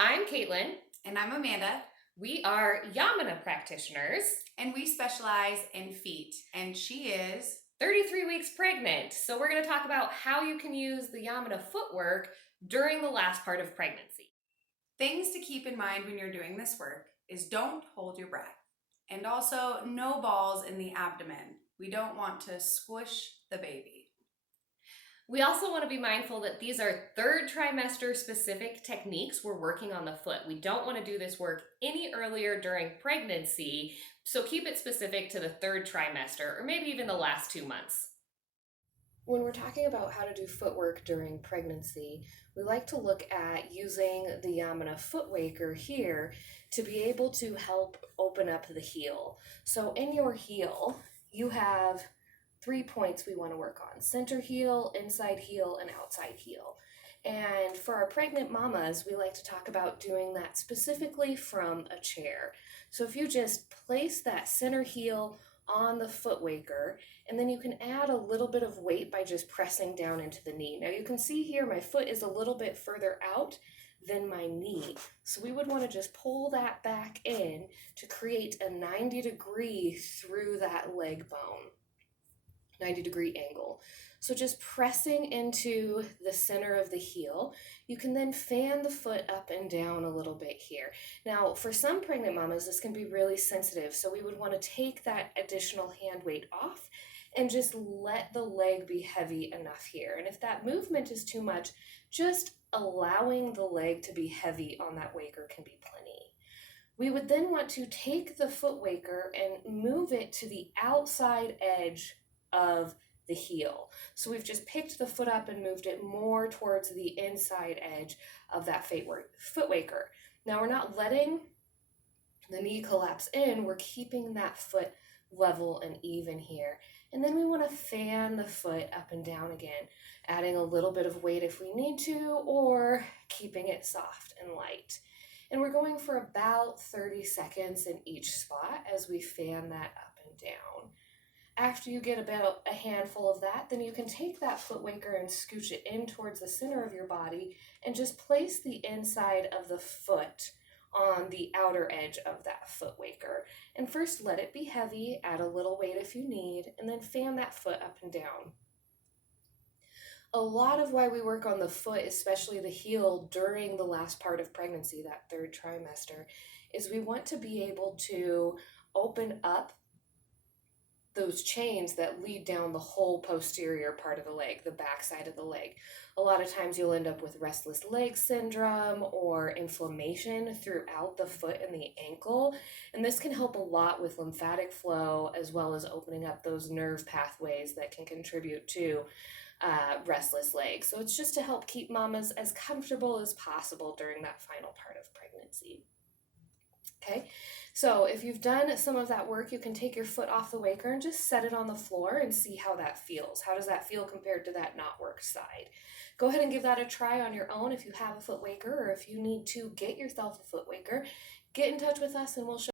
I'm Caitlin. And I'm Amanda. We are Yamuna practitioners. And we specialize in feet. And she is 33 weeks pregnant. So we're going to talk about how you can use the Yamuna Footwork during the last part of pregnancy. Things to keep in mind when you're doing this work is don't hold your breath. And also no balls in the abdomen. We don't want to squish the baby. We also want to be mindful that these are third trimester specific techniques we're working on the foot. We don't want to do this work any earlier during pregnancy, so keep it specific to the third trimester or maybe even the last 2 months. When we're talking about how to do footwork during pregnancy, we like to look at using the Yamuna Footwaker here to be able to help open up the heel. So in your heel, you have 3 points we want to work on: center heel, inside heel, and outside heel. And for our pregnant mamas, we like to talk about doing that specifically from a chair. So if you just place that center heel on the footwaker, and then you can add a little bit of weight by just pressing down into the knee. Now you can see here my foot is a little bit further out than my knee. So we would want to just pull that back in to create a 90-degree through that leg bone. 90-degree angle. So just pressing into the center of the heel, you can then fan the foot up and down a little bit here. Now, for some pregnant mamas, this can be really sensitive, so we would want to take that additional hand weight off and just let the leg be heavy enough here. And if that movement is too much, just allowing the leg to be heavy on that waker can be plenty. We would then want to take the foot waker and move it to the outside edge of the heel. So we've just picked the foot up and moved it more towards the inside edge of that foot waker. Now we're not letting the knee collapse in, we're keeping that foot level and even here. And then we want to fan the foot up and down again, adding a little bit of weight if we need to, or keeping it soft and light. And we're going for about 30 seconds in each spot as we fan that up and down. After you get about a handful of that, then you can take that foot waker and scooch it in towards the center of your body and just place the inside of the foot on the outer edge of that foot waker. And first let it be heavy, add a little weight if you need, and then fan that foot up and down. A lot of why we work on the foot, especially the heel, during the last part of pregnancy, that third trimester, is we want to be able to open up those chains that lead down the whole posterior part of the leg, the back side of the leg. A lot of times you'll end up with restless leg syndrome or inflammation throughout the foot and the ankle. And this can help a lot with lymphatic flow, as well as opening up those nerve pathways that can contribute to restless legs. So it's just to help keep mamas as comfortable as possible during that final part of pregnancy. Okay, so if you've done some of that work, you can take your foot off the waker and just set it on the floor and see how that feels. How does that feel compared to that not work side? Go ahead and give that a try on your own if you have a foot waker, or if you need to get yourself a foot waker, get in touch with us and we'll show